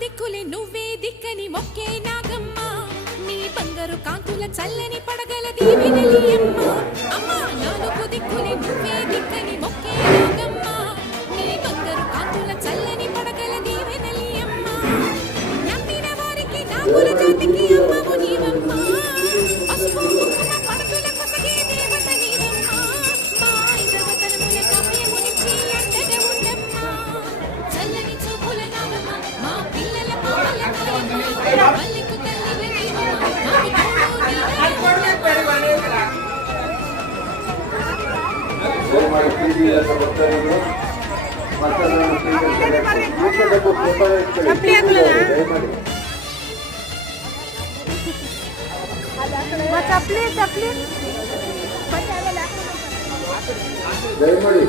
దిక్కులే నువ్వే దిక్కని మొక్కే నాగమ్మ నీ బంగారు కాంతుల చల్లని పడగల దీవెనలియమ్మ అమ్మా నాలుగు దిక్కులే నువ్వే దిక్కని మొక్కే నాగమ్మ నీ బంగారు కాంతుల చల్లని పడగల దీవెనలియమ్మ నమ్మిన వారికి నాగుల జాతికి అమ్మవు నీవమ్మ పసుపు కుంకుమ పడతుల కొసగే దేవత నీవమ్మ మా ఐదవతనముల కావ్యమునిచ్చి అండగా ఉండమ్మ చల్లని చూపుల నాగమ్మ మా పిల్లల పాపల కాయమ్మ మల్లికు తల్లివే నీవమ్మ మాకు తోడు ದಯಮಾಡಿ